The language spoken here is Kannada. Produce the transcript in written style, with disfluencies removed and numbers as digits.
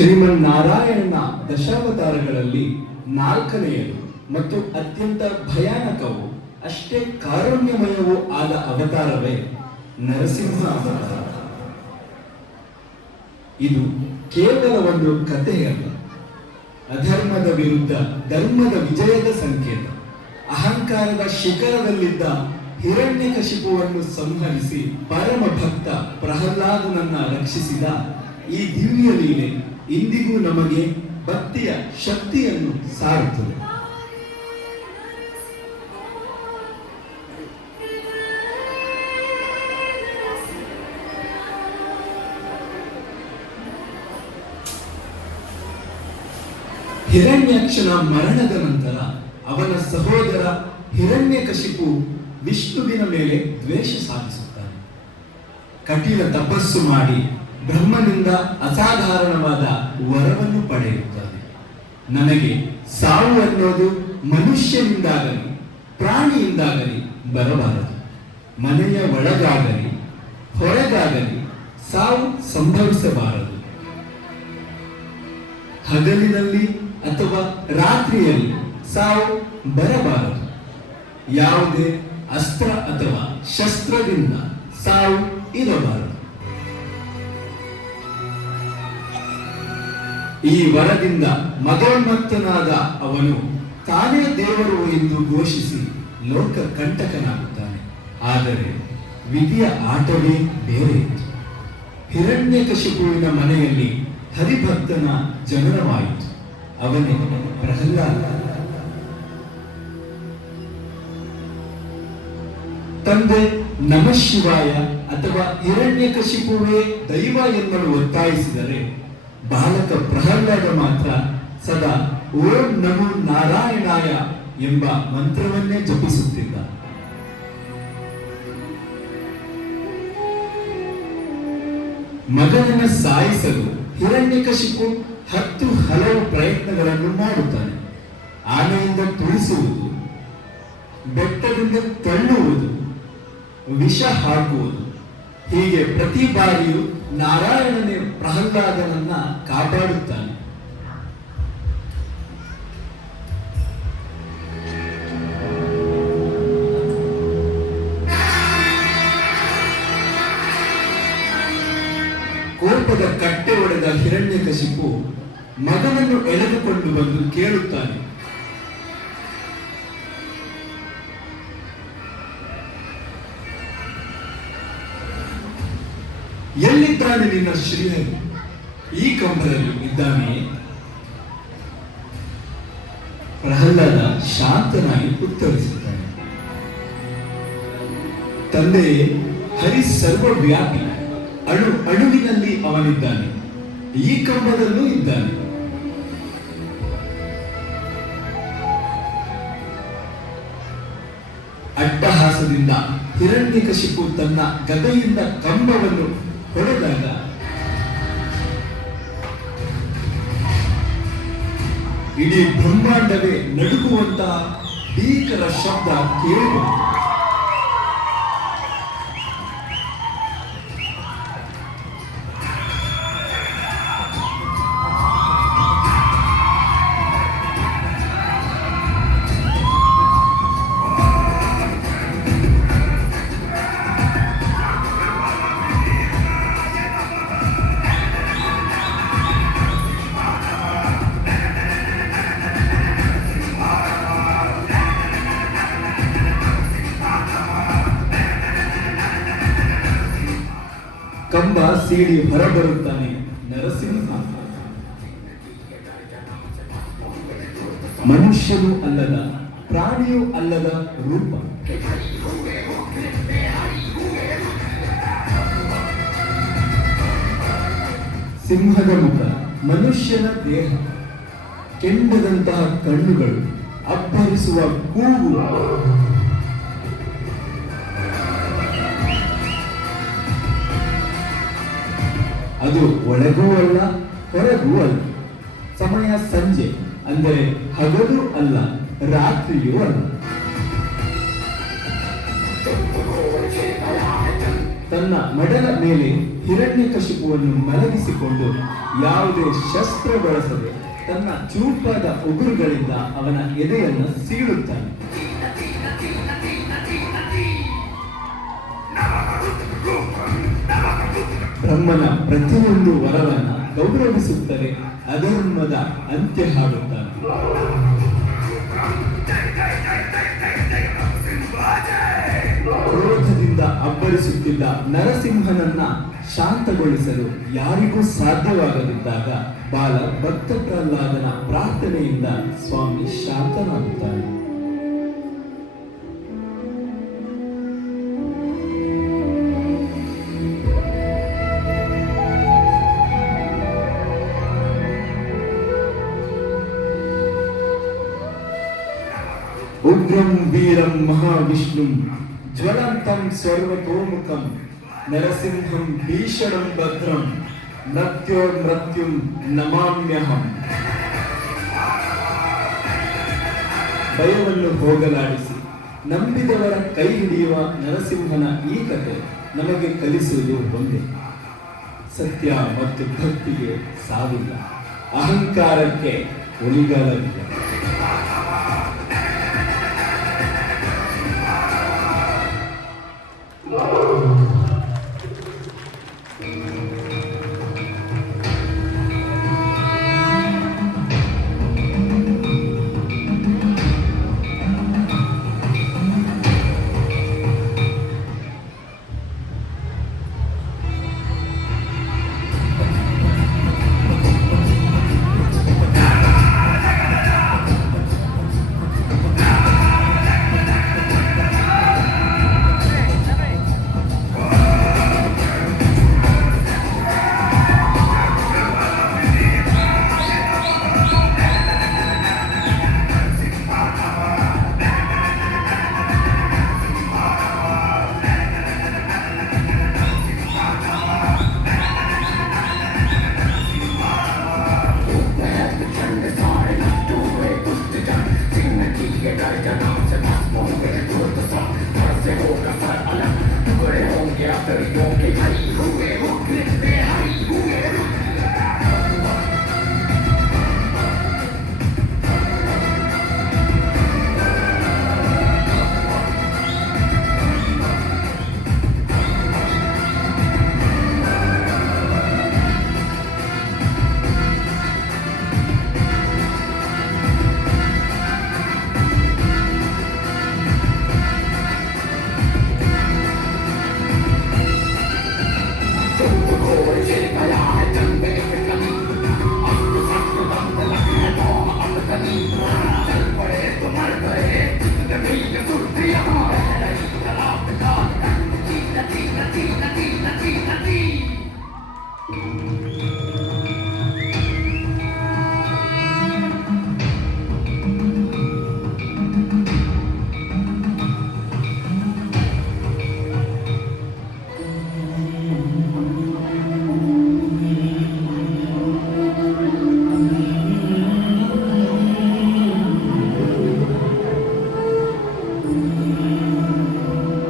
ಶ್ರೀಮನ್ನಾರಾಯಣನ ದಶಾವತಾರಗಳಲ್ಲಿ ನಾಲ್ಕನೆಯದು ಮತ್ತು ಅತ್ಯಂತ ಭಯಾನಕವೂ ಅಷ್ಟೇ ಕಾರುಣ್ಯಮಯವೂ ಆದ ಅವತಾರವೇ ನರಸಿಂಹ ಅವತಾರ. ಇದು ಕೇವಲ ಒಂದು ಕಥೆಯಲ್ಲ, ಅಧರ್ಮದ ವಿರುದ್ಧ ಧರ್ಮದ ವಿಜಯದ ಸಂಕೇತ. ಅಹಂಕಾರದ ಶಿಖರದಲ್ಲಿದ್ದ ಹಿರಣ್ಯಕಶಿಪುವನ್ನು ಸಂಹರಿಸಿ ಪರಮ ಭಕ್ತ ಪ್ರಹ್ಲಾದನನ್ನ ರಕ್ಷಿಸಿದ ಈ ದಿವ್ಯ ಲೀಲೆ ಇಂದಿಗೂ ನಮಗೆ ಭಕ್ತಿಯ ಶಕ್ತಿಯನ್ನು ಸಾರುತ್ತದೆ. ಹಿರಣ್ಯಾಕ್ಷನ ಮರಣದ ನಂತರ ಅವನ ಸಹೋದರ ಹಿರಣ್ಯಕಶಿಪು ವಿಷ್ಣುವಿನ ಮೇಲೆ ದ್ವೇಷ ಸಾಧಿಸುತ್ತಾನೆ. ಕಠಿಣ ತಪಸ್ಸು ಮಾಡಿ ಬ್ರಹ್ಮನಿಂದ ಅಸಾಧಾರಣವಾದ ವರವನ್ನು ಪಡೆಯುತ್ತಾನೆ. ನನಗೆ ಸಾವು ಅನ್ನೋದು ಮನುಷ್ಯನಿಂದಾಗಲಿ ಪ್ರಾಣಿಯಿಂದಾಗಲಿ ಬರಬಾರದು. ಮನೆಯ ಒಳಗಾಗಲಿ ಹೊರಗಾಗಲಿ ಸಾವು ಸಂಭವಿಸಬಾರದು. ಹಗಲಿನಲ್ಲಿ ಅಥವಾ ರಾತ್ರಿಯಲ್ಲಿ ಸಾವು ಬರಬಾರದು. ಯಾವುದೇ ಅಸ್ತ್ರ ಅಥವಾ ಶಸ್ತ್ರದಿಂದ ಸಾವು ಇರಬಾರದು. ಈ ವರದಿಂದ ಮದೋನ್ಮತ್ತನಾದ ಅವನು ತಾನೇ ದೇವರು ಎಂದು ಘೋಷಿಸಿ ಲೋಕ ಕಂಟಕನಾಗುತ್ತಾನೆ. ಆದರೆ ವಿಧಿಯ ಆಟವೇ ಬೇರೆ ಇತ್ತು. ಹಿರಣ್ಯಕಶಿಪುವಿನ ಮನೆಯಲ್ಲಿ ಹರಿಭಕ್ತನ ಜನನವಾಯಿತು. ಅವನೇ ಪ್ರಹ್ಲಾದ. ತಂದೆ ನಮಃಶಿವಾಯ ಅಥವಾ ಹಿರಣ್ಯಕಶಿಪುವೇ ದೈವ ಎನ್ನಲು ಒತ್ತಾಯಿಸಿದರೆ ಬಾಲಕ ಪ್ರಹ್ಲಾದ ಮಾತ್ರ ಸದಾ ಓಂ ನಮೋ ನಾರಾಯಣಾಯ ಎಂಬ ಮಂತ್ರವನ್ನೇ ಜಪಿಸುತ್ತಿದ್ದ. ಮಗನನ್ನು ಸಾಯಿಸಲು ಹಿರಣ್ಯಕಶಿಪು 10 ಹಲವು ಪ್ರಯತ್ನಗಳನ್ನು ಮಾಡುತ್ತಾನೆ. ಆನೆಯಿಂದ ತುಳಿಸುವುದು, ಬೆಟ್ಟದಿಂದ ತಳ್ಳುವುದು, ವಿಷ ಹಾಕುವುದು, ಹೀಗೆ ಪ್ರತಿ ಬಾರಿಯೂ ನಾರಾಯಣನೇ ಪ್ರಹ್ಲಾದನನ್ನ ಕಾಪಾಡುತ್ತಾನೆ. ಕೋಪದ ಕಟ್ಟೆ ಒಡೆದ ಹಿರಣ್ಯಕಶಿಪು ಮಗನನ್ನು ಎಳೆದುಕೊಂಡು ಬಂದು ಕೇಳುತ್ತಾನೆ, ಎಲ್ಲಿದ್ದಾನೆ ನಿನ್ನ ಶ್ರೀಹರಿ? ಈ ಕಂಬದಲ್ಲಿ ಇದ್ದಾನೆ. ಪ್ರಹ್ಲಾದ ಶಾಂತನಾಗಿ ಉತ್ತರಿಸುತ್ತಾನೆ, ತಂದೆಯೇ, ಹರಿ ಸರ್ವವ್ಯಾಪಿ, ಅಣುವಿನಲ್ಲಿ ಅವನಿದ್ದಾನೆ, ಈ ಕಂಬದಲ್ಲೂ ಇದ್ದಾನೆ. ಅಟ್ಟಹಾಸದಿಂದ ಹಿರಣ್ಯಕಶಿಪು ತನ್ನ ಗದೆಯಿಂದ ಕಂಬವನ್ನು ಹೊಡೆದಾಗ ಇಡೀ ಬ್ರಹ್ಮಾಂಡವೇ ನಡುಗುವಂತಹ ಭೀಕರ ಶಬ್ದ ಕೇಳಿಬಂತು. ಕಂಬ ಸೀಡಿ ಹೊರಬರುತ್ತಾನೆ ನರಸಿಂಹ. ಮನುಷ್ಯನೂ ಅಲ್ಲದ ಪ್ರಾಣಿಯೂ ಅಲ್ಲದ ರೂಪ. ಸಿಂಹದ ಮುಖ, ಮನುಷ್ಯನ ದೇಹ, ಕೆಂಡದಂತಹ ಕಣ್ಣುಗಳು, ಅಬ್ಬರಿಸುವ ಕೂಗು. ಅದು ಒಳಗೂ ಅಲ್ಲ ಹೊರಗೂ ಅಲ್ಲ. ಸಮಯ ಸಂಜೆ, ಅಂದರೆ ಹಗಲು ಅಲ್ಲ ರಾತ್ರಿಯೂ ಅಲ್ಲ. ತನ್ನ ಮಡಲ ಮೇಲೆ ಹಿರಣ್ಯಕಶಿಪುವನ್ನು ಮಲಗಿಸಿಕೊಂಡು ಯಾವುದೇ ಶಸ್ತ್ರ ಬಳಸದೆ ತನ್ನ ಚೂಪಾದ ಉಗುರುಗಳಿಂದ ಅವನ ಎದೆಯನ್ನು ಸೀಳುತ್ತಾನೆ. ಬ್ರಹ್ಮನ ಪ್ರತಿಯೊಂದು ವರವನ್ನ ಗೌರವಿಸುತ್ತದೆ, ಅಧರ್ಮದ ಅಂತ್ಯ ಹಾಡುತ್ತಾನೆ. ಕ್ರೋಧದಿಂದ ಅಬ್ಬರಿಸುತ್ತಿದ್ದ ನರಸಿಂಹನನ್ನ ಶಾಂತಗೊಳಿಸಲು ಯಾರಿಗೂ ಸಾಧ್ಯವಾಗದಿದ್ದಾಗ ಬಾಲ ಭಕ್ತ ಪ್ರಹ್ಲಾದನ ಪ್ರಾರ್ಥನೆಯಿಂದ ಸ್ವಾಮಿ ಶಾಂತನಾಗುತ್ತಾನೆ. ಉಗ್ರಂ ವೀರಂ ಮಹಾವಿಷ್ಣುಂ ಜ್ವಲಂತಂ ಸರ್ವತೋಮುಖಂ ನರಸಿಂಹಂ ಭೀಷಣಂ ಭದ್ರಂ ಮೃತ್ಯೋರ್ಮೃತ್ಯುಂ ನಮಾಮ್ಯಹಂ. ಭಯವನ್ನು ಹೋಗಲಾಡಿಸಿ ನಂಬಿದವರ ಕೈ ಹಿಡಿಯುವ ನರಸಿಂಹನ ಈ ಕಥೆ ನಮಗೆ ಕಲಿಸುವುದು ಒಂದೇ: ಸತ್ಯ ಮತ್ತು ಭಕ್ತಿಗೆ ಸಾವಿಲ್ಲ, ಅಹಂಕಾರಕ್ಕೆ ಉಳಿಗಾಲವಿಲ್ಲ.